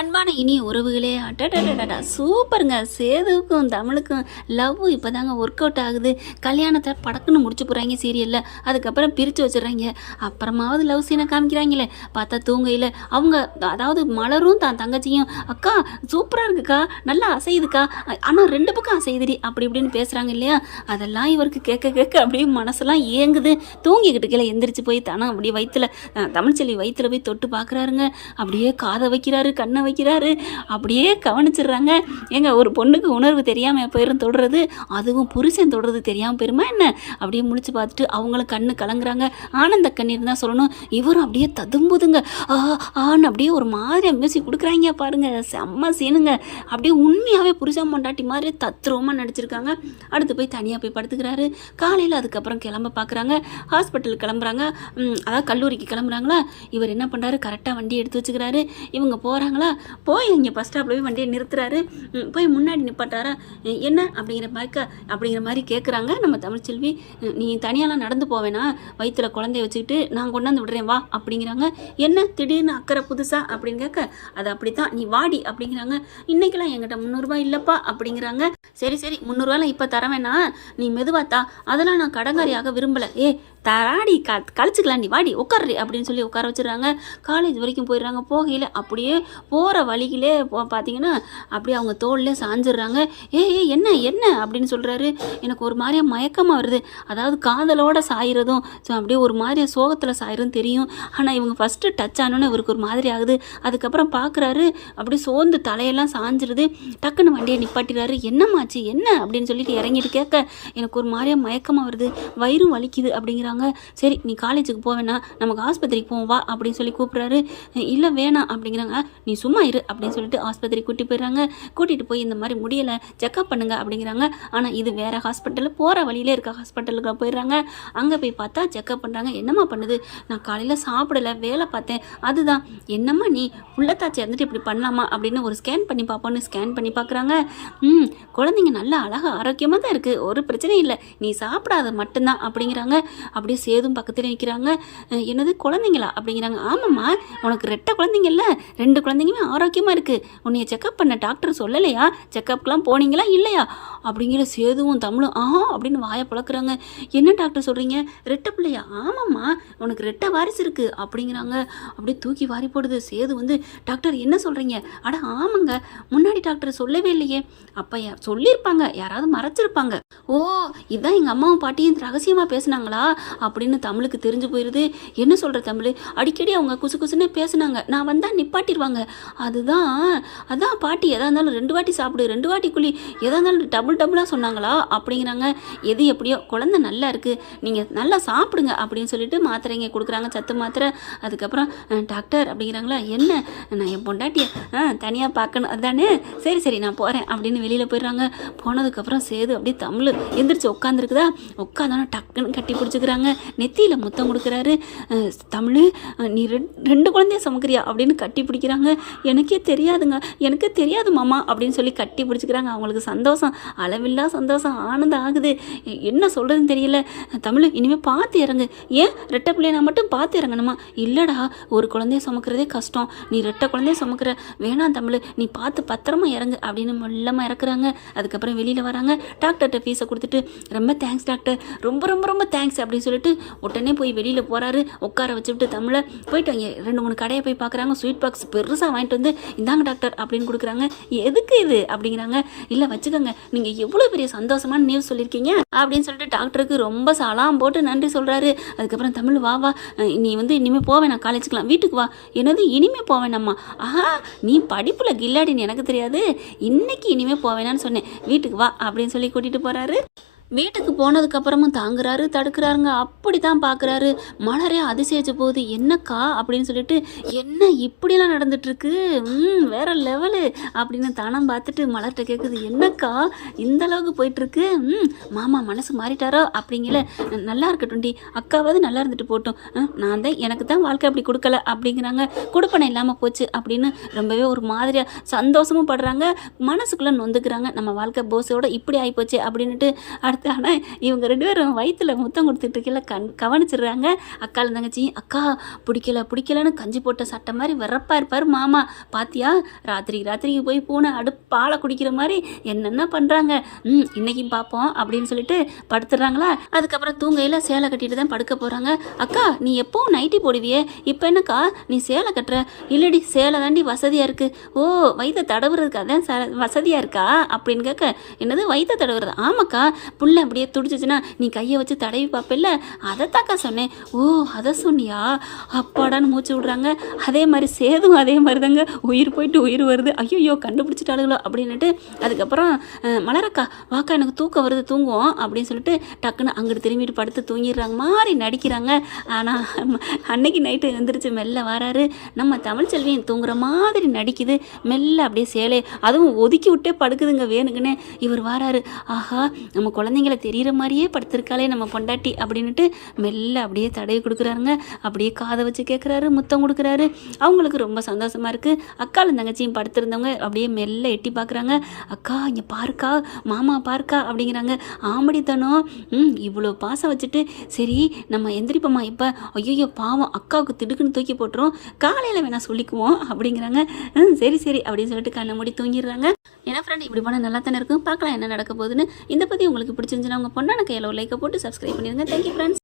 அன்பான இனிய உறவுகளே, அடடடடா சூப்பருங்க. சேதுவுக்கும் தமிழுக்கும் லவ் இப்போ தாங்க ஒர்க் அவுட் ஆகுது. கல்யாணத்தை படக்குன்னு முடிச்சு போகிறாங்க சீரியலில். அதுக்கப்புறம் பிரித்து வச்சிடுறாங்க. அப்புறமாவது லவ் சீனை காமிக்கிறாங்களே, பார்த்தா தூங்கையில் அவங்க, அதாவது மலரும் தான் தங்கச்சியும், அக்கா சூப்பராக இருக்குக்கா, நல்லா அசையுதுக்கா, ஆனால் ரெண்டு பக்கம் அசையுதுடி அப்படி இப்படின்னு பேசுகிறாங்க இல்லையா. அதெல்லாம் இவருக்கு கேட்க கேட்க அப்படியே மனசெல்லாம் ஏங்குது. தூங்கிக்கிட்டு கீழே எந்திரிச்சு போய் தானே அப்படியே வயிற்றுல, தமிழ்ச்செல்வி வயிற்றுல போய் தொட்டு பார்க்குறாருங்க. அப்படியே காதை வைக்கிறாரு, கண்ணை வைக்கிறாரு, அப்படியே கவனிச்சிடுறாங்க. ஏங்க, ஒரு பொண்ணுக்கு உணர்வு தெரியாமல் போயிரும் தொடுறது, அதுவும் புருஷன் தொடுறது தெரியாமல் போயிருமா என்ன? அப்படியே முடிச்சு பார்த்துட்டு அவங்களும் கண்ணு கலங்குறாங்க. ஆனந்த கண்ணீர் தான் சொல்லணும். இவரும் அப்படியே ததும்புதுங்க. ஆன்னு அப்படியே ஒரு மாதிரியாக மியூசிக் கொடுக்குறாங்க பாருங்க. செம்ம சீனுங்க. அப்படியே உண்மையாகவே புருஷன் பொண்டாட்டி மாதிரி தத்ரூபமாக நடிச்சிருக்காங்க. அடுத்து போய் தனியாக போய் படுத்துக்கிறாரு. காலையில் அதுக்கப்புறம் கிளம்ப பார்க்குறாங்க. ஹாஸ்பிட்டல் கிளம்புறாங்க, அதாவது கல்லூரிக்கு கிளம்புறாங்களா. இவர் என்ன பண்ணுறாரு, கரெக்டாக வண்டி எடுத்து வச்சுக்கிறாரு. இவங்க போகிறாங்களா, போய் இங்கே பஸ் ஸ்டாப்பில் போய் வண்டியை நிறுத்துறாரு. போய் முன்னாடி நிப்பாட்டாரா, என்ன அப்படிங்கிற மாதிரி கேட்குறாங்க நம்ம தமிழ்ச்செல்வி. நீ தனியாலாம் நடந்து போவேனா, வயிற்றுல குழந்தைய வச்சுக்கிட்டு நான் கொண்டாந்து விடுறேன் வா அப்படிங்கிறாங்க. என்ன திடீர்னு அக்கறை புதுசா அப்படின்னு கேட்க, அது அப்படித்தான், நீ வாடி அப்படிங்கிறாங்க. இன்னைக்கெல்லாம் என்கிட்ட 300 ரூபாய் இல்லைப்பா அப்படிங்கிறாங்க. சரி 300 ரூபாய்லாம் இப்போ தரவேணா, நீ மெதுவாத்தா, அதெல்லாம் நான் கடங்காரியாக விரும்பலை. தராடி கழிச்சுக்கலாம், நீ வாடி உட்காரு அப்படின்னு சொல்லி உட்கார வச்சுடுறாங்க. காலேஜ் வரைக்கும் போயிடுறாங்க. போகையில் அப்படியே போகிற வழியிலே பார்த்தீங்கன்னா அப்படியே அவங்க தோல்லே சாஞ்சிடுறாங்க. என்ன என்ன அப்படின்னு சொல்கிறாரு. எனக்கு ஒரு மாதிரியாக மயக்கமாக வருது, அதாவது காதலோட சாயிறதும் அப்படியே ஒரு மாதிரியாக சோகத்தில் சாயிரும் தெரியும். ஆனால் இவங்க ஃபஸ்ட்டு டச் ஆனோன்னு இவருக்கு ஒரு மாதிரி ஆகுது. அதுக்கப்புறம் பார்க்குறாரு, அப்படியே சோர்ந்து தலையெல்லாம் சாஞ்சிருது. டக்குன்னு வண்டியை நிப்பாட்டிடுறாரு. என்னம்மாச்சு என்ன அப்படின்னு சொல்லிட்டு இறங்கிட்டு கேட்க, எனக்கு ஒரு மாதிரியாக மயக்கமாக வருது, வயிறும் வலிக்குது அப்படிங்கிறாங்க. சரி நீ காலேஜுக்கு போவேனா, நமக்கு ஆஸ்பத்திரிக்கு போவோம் வா அப்படின்னு சொல்லி கூப்பிட்றாரு. இல்லை வேணாம் அப்படிங்கிறாங்க. நீ சும்மா இரு அப்படின்னு சொல்லிட்டு ஆஸ்பத்திரி கூட்டிட்டு போயிடுறாங்க. கூட்டிகிட்டு போய் இந்த மாதிரி முடியலை, செக்அப் பண்ணுங்க அப்படிங்கிறாங்க. ஆனால் இது வேறு ஹாஸ்பிட்டலில், போகிற வழியிலே இருக்க ஹாஸ்பிட்டலுக்கு போயிடுறாங்க. அங்கே போய் பார்த்தா செக்அப் பண்ணுறாங்க. என்னம்மா பண்ணுது, நான் காலையில் சாப்பிடலை, வேலை பார்த்தேன், அதுதான். என்னம்மா நீ உள்ளத்தாச்சி இருந்துட்டு இப்படி பண்ணலாமா அப்படின்னு ஒரு ஸ்கேன் பண்ணி பார்ப்போன்னு ஸ்கேன் பண்ணி பார்க்குறாங்க. குழந்தைங்க நல்லா அழகாக ஆரோக்கியமாக தான் இருக்குது, ஒரு பிரச்சனையும் இல்லை, நீ சாப்பிடாத மட்டும்தான் அப்படிங்கிறாங்க. அப்படியே சேதும் பக்கத்தில் நிற்கிறாங்க. என்னது குழந்தைங்களா அப்படிங்கிறாங்க. ஆமாம்மா, உனக்கு 2 குழந்தைங்கள்ல, 2 குழந்தைங்களுமே ஆரோக்கியமாக இருக்குது, உன்னைய செக்அப் பண்ண டாக்டர் சொல்லலையா, செக்அப்லாம் போனீங்களா இல்லையா அப்படிங்கிற சேதுவும் தமிழும் அப்படின்னு வாயை பழக்கிறாங்க. என்ன டாக்டர் சொல்கிறீங்க, 2 பிள்ளையா? ஆமாம்மா, உனக்கு 2 வாரிசு இருக்குது அப்படிங்கிறாங்க. அப்படியே தூக்கி வாரி போடுது. சேது வந்து, டாக்டர் என்ன சொல்கிறீங்க? அட ஆமாங்க, முன்னாடி டாக்டர் சொல்லவே இல்லையே. அப்போ சொல்லியிருப்பாங்க, யாராவது மறைச்சிருப்பாங்க. ஓ, இதுதான் எங்கள் அம்மாவும் பாட்டியும் ரகசியமாக பேசுனாங்களா அப்படின்னு தமிழுக்கு தெரிஞ்சு போயிடுது. என்ன சொல்கிற தமிழ், அடிக்கடி அவங்க குசு குசுன்னே பேசுனாங்க, நான் வந்தால் நிப்பாட்டிடுவாங்க. அதான் பாட்டி எதாக இருந்தாலும் 2 வாட்டி சாப்பிடு, 2 வாட்டி குழி, எதாக இருந்தாலும் டபுளாக சொன்னாங்களா அப்படிங்கிறாங்க. எது எப்படியோ குழந்தை நல்லா இருக்குது, நீங்கள் நல்லா சாப்பிடுங்க அப்படின்னு சொல்லிட்டு மாத்திரைங்க கொடுக்குறாங்க, சத்து மாத்திரை. அதுக்கப்புறம் டாக்டர் அப்படிங்கிறாங்களா, என்ன நான் என் பொண்டாட்டியை தனியாக பார்க்கணும் அதுதானே, சரி நான் போகிறேன் அப்படின்னு வெளியில் போயிடுறாங்க. போனதுக்கப்புறம் சேது அப்படியே தமிழ் எந்திரிச்சு உட்காந்துருக்குதா, உட்காந்தோன்னா டக்குன்னு கட்டி பிடிச்சிக்கிறாங்க. நெத்தியில் முத்தம் கொடுக்குறாரு. தமிழ், நீ 2 குழந்தைய சுமக்கிறியா அப்படின்னு கட்டி பிடிக்கிறாங்க. எனக்கே தெரியாது மாமா அப்படின்னு சொல்லி கட்டி பிடிச்சிக்கிறாங்க. அவங்களுக்கு சந்தோஷம், அளவில்லா சந்தோஷம், ஆனந்தம் ஆகுது. என்ன சொல்கிறதுன்னு தெரியல. தமிழ், இனிமேல் பார்த்து இறங்கு. ஏன் 2 பிள்ளைய நான் மட்டும் பார்த்து இறங்கணுமா? இல்லைடா, ஒரு குழந்தைய சுமக்கிறதே கஷ்டம், நீ 2 குழந்தைய சுமக்கிற, வேணாம் தமிழ், நீ பார்த்து பத்திரமா இறங்கு அப்படின்னு மெல்லமாக இறக்குறாங்க. அதுக்கப்புறம் வெளியில் வராங்க. டாக்டர்கிட்ட ஃபீஸை கொடுத்துட்டு, ரொம்ப தேங்க்ஸ் டாக்டர், ரொம்ப ரொம்ப ரொம்ப தேங்க்ஸ் அப்படின்னு சொல்லிட்டு உடனே போய் வெளியில் போகிறாரு. உட்கார வச்சுட்டு தமிழை போயிட்டு அவங்க 2-3 கடையை போய் பார்க்குறாங்க. ஸ்வீட் பாக்ஸ் பெருசாக வாங்கிட்டு வந்து, இந்தாங்க டாக்டர் அப்படின்னு கொடுக்குறாங்க. எதுக்கு இது அப்படிங்கிறாங்க. இல்லை வச்சுக்கோங்க, நீங்கள் எவ்வளோ பெரிய சந்தோஷமான நியூஸ் சொல்லியிருக்கீங்க அப்படின்னு சொல்லிட்டு டாக்டருக்கு ரொம்ப சலாம் போட்டு நன்றி சொல்கிறாரு. அதுக்கப்புறம் தமிழ், வா நீ வந்து இனிமேல் போவேணா காலேஜுக்கெலாம், வீட்டுக்கு வா. என்னது இனிமேல் போவேணாம்மா? நீ படிப்பில் கில்லாடின்னு எனக்கு தெரியாது, இன்னைக்கு இனிமேல் போவேணான்னு சொன்னேன், வீட்டுக்கு வா அப்படின்னு சொல்லி கூட்டிகிட்டு போகிறாரு. வீட்டுக்கு போனதுக்கப்புறமும் தாங்குறாரு, தடுக்கிறாருங்க. அப்படி தான் பார்க்குறாரு. மலரே அதிசயிச்ச போகுது. என்னக்கா அப்படின்னு சொல்லிட்டு, என்ன இப்படிலாம் நடந்துட்டுருக்கு, வேற லெவலு அப்படின்னு தானம் பார்த்துட்டு மலர்கிட்ட கேட்குது. என்னக்கா இந்த அளவுக்கு போயிட்டுருக்கு, மாமா மனசு மாறிட்டாரோ அப்படிங்கல. நல்லா இருக்கட்டும் டி, அக்காவது நல்லா இருந்துட்டு போட்டோம், நான் தான் எனக்கு தான் வாழ்க்கை அப்படி கொடுக்கல அப்படிங்கிறாங்க. கொடுப்பனை இல்லாமல் போச்சு அப்படின்னு ரொம்பவே ஒரு மாதிரியாக சந்தோஷமும் படுறாங்க, மனசுக்குள்ளே நொந்துக்கிறாங்க. நம்ம வாழ்க்கை போஸோட இப்படி ஆகிப்போச்சு அப்படின்ட்டு. அடுத்து பார்த்து ஆனால் இவங்க 2 பேரும் வயிற்றுல முத்தம் கொடுத்துட்டு இருக்கல கவனிச்சிடுறாங்க. அக்காலும் தங்கச்சி, அக்கா பிடிக்கலன்னு கஞ்சி போட்ட சட்டை மாதிரி வெறப்பா இருப்பார் மாமா, பாத்தியா ராத்திரிக்கு போய் பூனை பாலை குடிக்கிற மாதிரி என்னென்ன பண்ணுறாங்க, இன்னைக்கும் பார்ப்போம் அப்படின்னு சொல்லிட்டு படுத்துடுறாங்களா. அதுக்கப்புறம் தூங்கையில் சேலை கட்டிட்டு தான் படுக்க போகிறாங்க. அக்கா நீ எப்போவும் நைட்டி போடுவியே, இப்போ என்னக்கா நீ சேலை கட்டுற? இல்லடி சேலை தாண்டி வசதியாக இருக்குது. ஓ வயிற்ற தடவுறதுக்கு அதான் வசதியாக இருக்கா அப்படின்னு கேட்க, என்னது வயிற்ற தடவுறது? ஆமாக்கா, புள்ள அப்படியே துடிச்சிச்சுன்னா நீ கையை வச்சு தடவி பார்ப்பில்ல, அதைத்தாக்கா சொன்னேன். ஓ அதை சொன்னியா, அப்பாடான்னு மூச்சு விடுறாங்க. அதே மாதிரி சேதும் அதே மாதிரி தாங்க, உயிர் போயிட்டு உயிர் வருது, ஐயோ கண்டுபிடிச்சிட்டாளுங்களோ அப்படின்னுட்டு. அதுக்கப்புறம் மலரக்கா வாக்கா எனக்கு தூக்கம் வருது தூங்குவோம் அப்படின்னு சொல்லிட்டு டக்குன்னு அங்கிட்டு திரும்பிட்டு படுத்து தூங்கிடுறாங்க மாதிரி நடிக்கிறாங்க. ஆனால் அன்னைக்கு நைட்டு எழுந்திரிச்சு மெல்ல வராரு நம்ம தமிழ்ச்செல்வியும் தூங்குற மாதிரி நடிக்குது. மெல்ல அப்படியே சேலை அதுவும் ஒதுக்கி விட்டே படுக்குதுங்க வேணுங்கன்னு. இவர் வராரு, ஆஹா நம்ம குழந்தைங்கள தெரிகிற மாதிரியே படுத்திருக்காளே நம்ம பொண்டாட்டி அப்படின்னுட்டு மெல்ல அப்படியே தடவி கொடுக்குறாருங்க. அப்படியே காதை வச்சு கேட்குறாரு, முத்தம் கொடுக்குறாரு. அவங்களுக்கு ரொம்ப சந்தோஷமாக இருக்குது. அக்காலும் தங்கச்சியும் படுத்திருந்தவங்க அப்படியே மெல்ல எட்டி பார்க்குறாங்க. அக்கா இங்கே பாருக்கா, மாமா பாருக்கா அப்படிங்கிறாங்க. ஆமடித்தனம், இவ்வளோ பாசம் வச்சுட்டு சரி நம்ம எந்திரிப்போமா இப்போ, ஐயோ பாவம் அக்காவுக்கு திடுக்குன்னு தூக்கி போட்டுரும், காலையில் வேணா சொல்லிக்குவோம் அப்படிங்கிறாங்க. சரி அப்படின்னு சொல்லிட்டு கண்ணை மூடி தூங்கிடுறாங்க. ஏன்னா ஃப்ரெண்ட் இப்படி போனால் நல்லா தானே இருக்கும், பார்க்கலாம் என்ன நடக்க போகுதுன்னு. இந்த பற்றி உங்களுக்கு பிடிச்சிருந்துச்சுன்னா உங்கள் பொண்ணான கையில் ஒரு லைக்கை போட்டு சப்ஸ்கிரைப் பண்ணிடுங்க. Thank you friends.